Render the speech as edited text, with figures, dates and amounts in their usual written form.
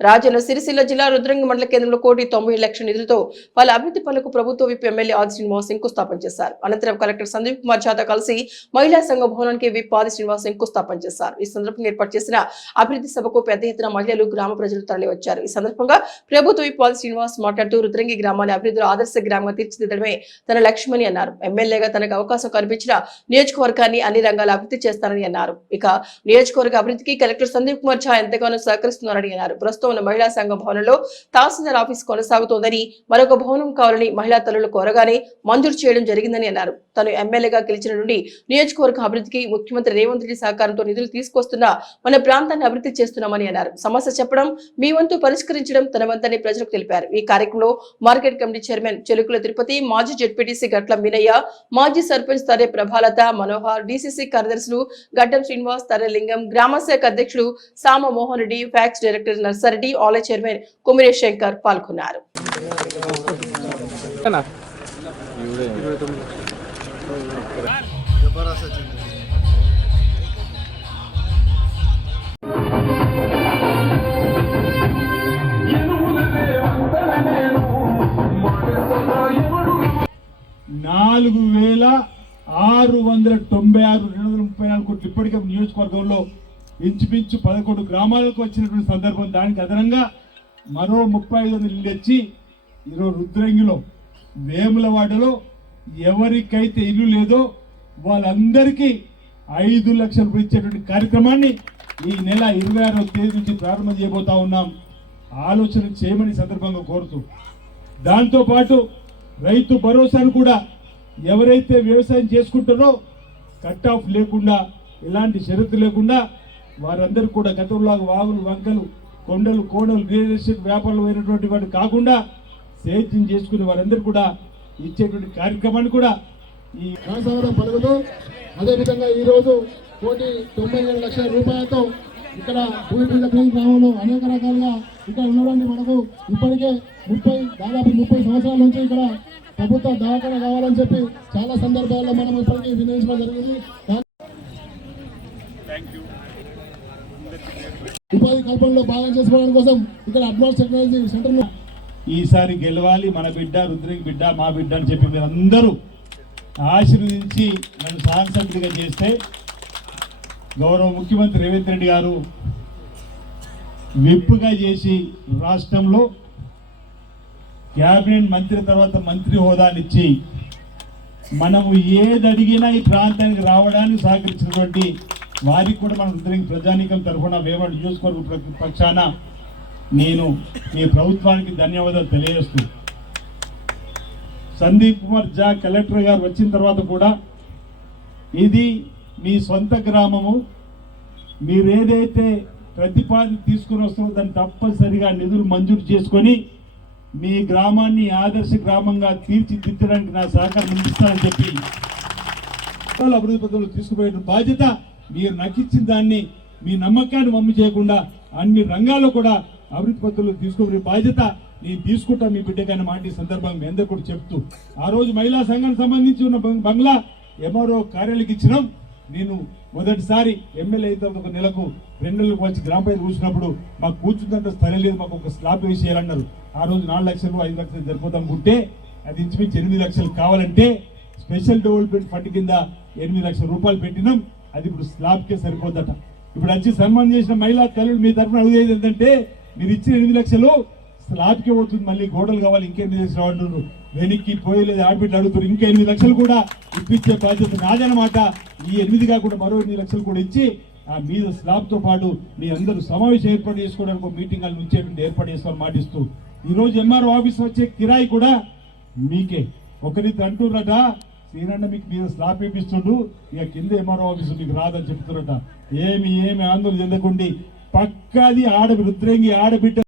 రాజన్న సిరిసిల్ల జిల్లా రుద్రంగి మండల కేంద్రంలో 1,90,00,000 నిధులతో పలు అభివృద్ధి పనులకు ప్రభుత్వ విప్ ఎమ్మెల్యే ఆది శ్రీనివాస్ శంకుస్థాపన చేశారు. అనంతరం కలెక్టర్ సందీప్ కుమార్ ఝాతో కలిసి మహిళా సంఘ భవనానికి విప్ ఆది శ్రీనివాస్ శంకుస్థాపన చేశారు. ఈ సందర్భంగా ఏర్పాటు చేసిన అభివృద్ధి సభకు పెద్ద ఎత్తున మహిళలు, గ్రామ ప్రజలు తరలివచ్చారు. ఈ సందర్భంగా ప్రభుత్వ విప్ ఆది శ్రీనివాస్ మాట్లాడుతూ రుద్రంగి గ్రామాన్ని అభివృద్ధిలో ఆదర్శ గ్రామంగా తీర్చిదిద్దడమే తన లక్ష్యమని అన్నారు. ఎమ్మెల్యేగా తనకు అవకాశం కల్పించిన నియోజకవర్గాన్ని అన్ని రంగాల అభివృద్ధి చేస్తానని అన్నారు. ఇక నియోజకవర్గ అభివృద్ధికి కలెక్టర్ సందీప్ కుమార్ ఝా ఎంతగానో సహకరిస్తున్నారని అన్నారు. ప్రస్తుతం ఉన్న మహిళా సంఘ భవనంలో తహసీల్దార్ ఆఫీస్ కొనసాగుతోందని, మరొక భవనం కావాలని మహిళా తల్లులు కోరగానే మంజూరు చేయడం జరిగిందని అన్నారు. తను ఎమ్మెల్యేగా గెలిచిన నుండి నియోజకవర్గ అభివృద్ధికి ముఖ్యమంత్రి రేవంత్ రెడ్డి సహకారంతో నిధులు తీసుకొస్తున్నా మన ప్రాంతాన్ని అభివృద్ధి చేస్తున్నామని అన్నారు. సమస్య చెప్పడం, మీ వంతు పరిష్కరించడం తన వంతని ప్రజలకు తెలిపారు. ఈ కార్యక్రమంలో market committee chairman Chelukula Tirupati, మాజీ జెడ్పీటీసీ గట్ల మీనయ్య, మాజీ సర్పంచ్ తరే ప్రభాలత, మనోహర్, డీసీసీ కార్యదర్శులు గడ్డం శ్రీనివాస్, తరలింగం, గ్రామ శాఖ అధ్యక్షులు సామ మోహన్ రెడ్డి, ఫ్యాక్స్ డైరెక్టర్ నర్సారెడ్డి, ఆలయ చైర్మన్ కుమిరేష్ శంకర్ పాల్గొన్నారు. 4,696,234 కోట్లు ఇప్పటికే నియోజకవర్గంలో ఇంచుమించు 11 గ్రామాలకు వచ్చినటువంటి సందర్భం. దానికి అదనంగా మరో 35 ఇల్లు తెచ్చి ఈరోజు రుద్రంగిలో, వేములవాడలో ఎవరికైతే ఇల్లు లేదో వాళ్ళందరికీ 5 లక్షల రూపాయలు ఇచ్చేటువంటి కార్యక్రమాన్ని ఈ నెల 26వ తేదీ నుంచి ప్రారంభం చేయబోతా ఉన్నాం. ఆలోచన చేయమని సందర్భంగా కోరుతూ, దాంతోపాటు రైతు భరోసాను కూడా ఎవరైతే వ్యవసాయం చేసుకుంటారో కట్ ఆఫ్ లేకుండా, ఎలాంటి షరతు లేకుండా వారందరూ కూడా గతంలాగా వాగులు, వంకలు, కొండలు, కోడలు, రియల్ ఎస్టేట్ వ్యాపారాలు అయినటువంటి వాటి కాకుండా సేద్యం చేసుకునే వారందరూ కూడా ఇచ్చేటువంటి కార్యక్రమాన్ని కూడా ఈ పలుకుతూ, అదేవిధంగా ఈరోజు 1,90,00,000 రూపాయలతో ఇక్కడ భూమిపీఠ గ్రామంలో అనేక రకాలుగా ఇక్కడ ఉన్నటువంటి మనకు ఇప్పటికే దాదాపు 30 సంవత్సరాల నుంచి ఇక్కడ ప్రభుత్వ దవాఖాన కావాలని చెప్పి చాలా సందర్భాల్లో మనం ఇప్పటికీ వినియోగించడం జరిగింది. ఉపాధి కల్పనలో భాగం చేసుకోవడం కోసం ఇక్కడ అడ్వాన్స్ టెక్నాలజీ సెంటర్ ఈసారి గెలవాలి మన బిడ్డ, రుద్రంగి బిడ్డ, మా బిడ్డ అని చెప్పి మీరందరూ ఆశీర్వదించి నన్ను శాసనసభ్యుడిగా చేస్తే గౌరవ ముఖ్యమంత్రి రేవంత్ రెడ్డి గారు విప్పుగా చేసి రాష్ట్రంలో క్యాబినెట్ మంత్రి తర్వాత మంత్రి హోదానిచ్చి మనము ఏది అడిగినా ఈ ప్రాంతానికి రావడానికి సహకరించినటువంటి వారికి కూడా మన రుద్రంగి ప్రజానీకం తరఫున వేమడ నియోజకవర్గ పక్షాన నేను ఈ ప్రభుత్వానికి ధన్యవాదాలు తెలియజేస్తూ, సందీప్ కుమార్ ఝా కలెక్టర్ గారు వచ్చిన తర్వాత కూడా ఇది మీ సొంత గ్రామము, మీరేదైతే ప్రతిపాదన తీసుకుని వస్తారో దాన్ని తప్పనిసరిగా నిధులు మంజూరు చేసుకొని మీ గ్రామాన్ని ఆదర్శ గ్రామంగా తీర్చిదిద్దడానికి నా సహకారం అందిస్తానని చెప్పి అభివృద్ధి పథకంలో తీసుకుపోయే బాధ్యత, మీరు నకిచ్చిన దాన్ని, మీ నమ్మకాన్ని వమ్ము చేయకుండా అన్ని రంగాల్లో కూడా అభివృద్ధి పథకంలో తీసుకుపోయే బాధ్యత నేను తీసుకుంటా మీ బిడ్డకైనా మాట ఈ సందర్భంగా మీ అందరూ కూడా చెప్తూ, ఆ రోజు మహిళా సంఘానికి సంబంధించి ఉన్న బంగ్లా ఎంఆర్ఓ కార్యాలయకి ఇచ్చినాం. నేను మొదటిసారి ఎమ్మెల్యే అయితే ఒక నెలకు 2 నెలలకు వచ్చి గ్రామ పంచాయతీ కూర్చున్నప్పుడు మాకు కూర్చుందంటే స్థలం లేదు, మాకు ఒక స్లాబ్ వేసేయాలన్నారు. ఆ రోజు 4 లక్షలు 5 లక్షలు సరిపోతాం ఉంటే అది ఇంచుమించి 8 లక్షలు కావాలంటే స్పెషల్ డెవలప్మెంట్ ఫండ్ కింద 8 లక్షల రూపాయలు పెట్టినాం. అది ఇప్పుడు స్లాబ్కే సరిపోద్దట. ఇప్పుడు వచ్చి సన్మానం చేసిన మహిళా తల్లులు మీ తరఫున అడిగేది ఏంటంటే, మీరు ఇచ్చిన 8 లక్షలు స్లాబ్కే పోతుంది, మళ్ళీ గోడలు కావాలి, ఇంకే 8 లక్షలు అంటున్నారు, వెనక్కి పోయలేదు ఆడబిడ్డలు అడుగుతారు, ఇంకా 8 లక్షలు కూడా ఇప్పించే బాధ్యత నాదనమాట. ఈ 8 కాకుండా మరో 8 లక్షలు కూడా ఇచ్చి ఆ మీద స్లాబ్తో పాటు మీ అందరూ సమావేశం ఏర్పాటు చేసుకోవడానికి మీటింగ్ వాళ్ళు ఉంచేటువంటి ఏర్పాటు చేసుకోవాలని మాటిస్తూ, ఈరోజు ఎంఆర్ఓ ఆఫీస్ వచ్చే కిరాయి కూడా మీకే. ఒకరితో అంటున్నారట, సీనన్న మీకు మీద స్లాబ్ వేపిస్తుండు, ఇక కింద ఎంఆర్ఓ ఆఫీసు మీకు రాదని చెప్తున్నారట. ఏమి ఆందోళన చెందకండి, పక్కాది రుద్రంగి ఆడబిడ్డ